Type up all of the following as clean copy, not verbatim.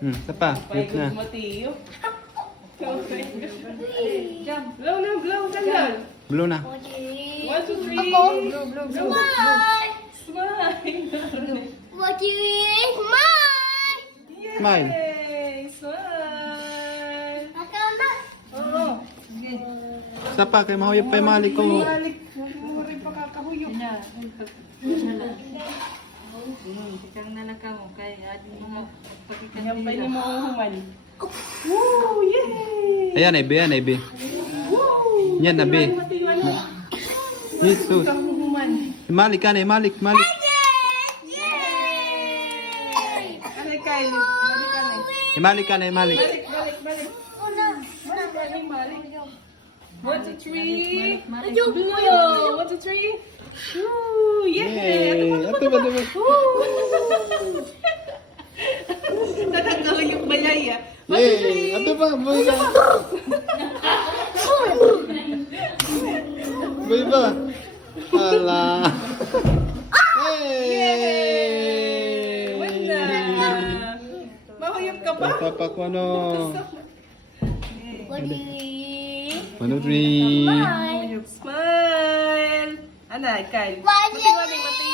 Isa pa. Wait na. Matiyo. Jump. Blow na, blow. Sandal. Blue na. 1, 2, 3. Blue. Smile! Smile. What do you smile? Smile. Yay! Smile. Nakama. Oo. Isa pa. Kaya mahuyap pa yung mali ko. Balik. Mo rin pa kakahuyok. Kang nalakaw kay ading mga pagkikan Yan pa mo ang human. Woo! Yay! Ayan, Ebe. Ayan, Ebe. Woo! Yan, Ebe. Matiwan mo. Jesus. Kang human. Malik ka na. Malik. Yay! Kanay kain. Balik kanay. Malik ka na. Malik. Balik. Una. Balik. 1, 2, 3. Ayun. Blue. 1, 2, 3. Woo! Yay! Ito ba? Woo! Nakakahuyok ba yaya? Yay! Ito ba? Boy ba? Boy ba? Hala! Yay! Wala! Mahuyok ka pa? Tapak ko ano? What do you 1, 2, 3. smile? Smile! Anay, Kyle. Mati.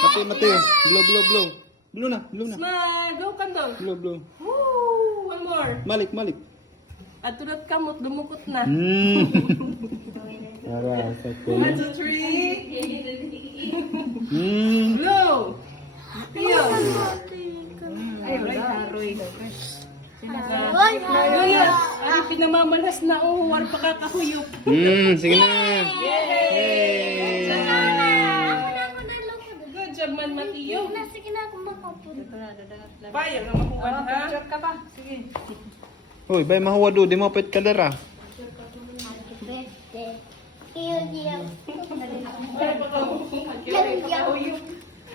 Mati, mati. Blue. Blue na. Smile! Go, kandol. Blue. Woo! One more. Malik. At tulad kamot, dumukot na. Para sa 1, 2, 3. Blue! Pio! Ay, haroy. Gaya! Ay, pinamamalhas na war pa kakahuyok. Sige na. Yay! Good job man, Matiyo. Sige na ako makapunta. Bayang na makuha ha? ka pa. Sige. Hoy, bay mahuwa do, di mo pet kadera. Birthday. Iyo.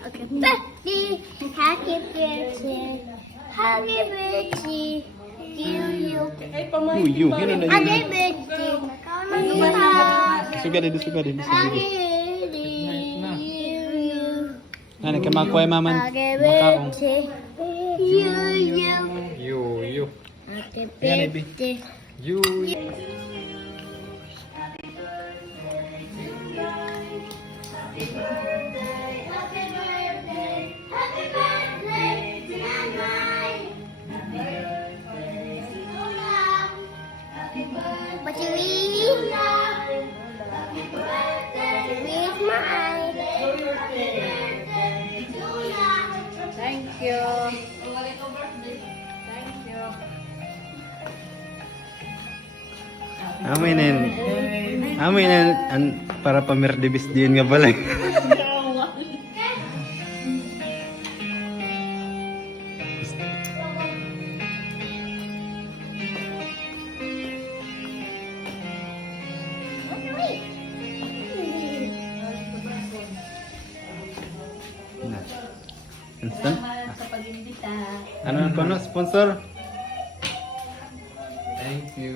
Okay. Birthday. Happy birthday. Happy birthday. Iyo. Ay, pamahin. Uy, yun na Happy yun. birthday. Suga din. Happy birthday. Ano ka makuha maman? Happy Makaong. birthday. Iyo. Yo. Happy Ayan, Ebe. birthday. You. What you eat? With my Thank you. Amin para pamirdibis din nga pala. Instant? Salamat sa pag-imbita. Ano sponsor? Thank you.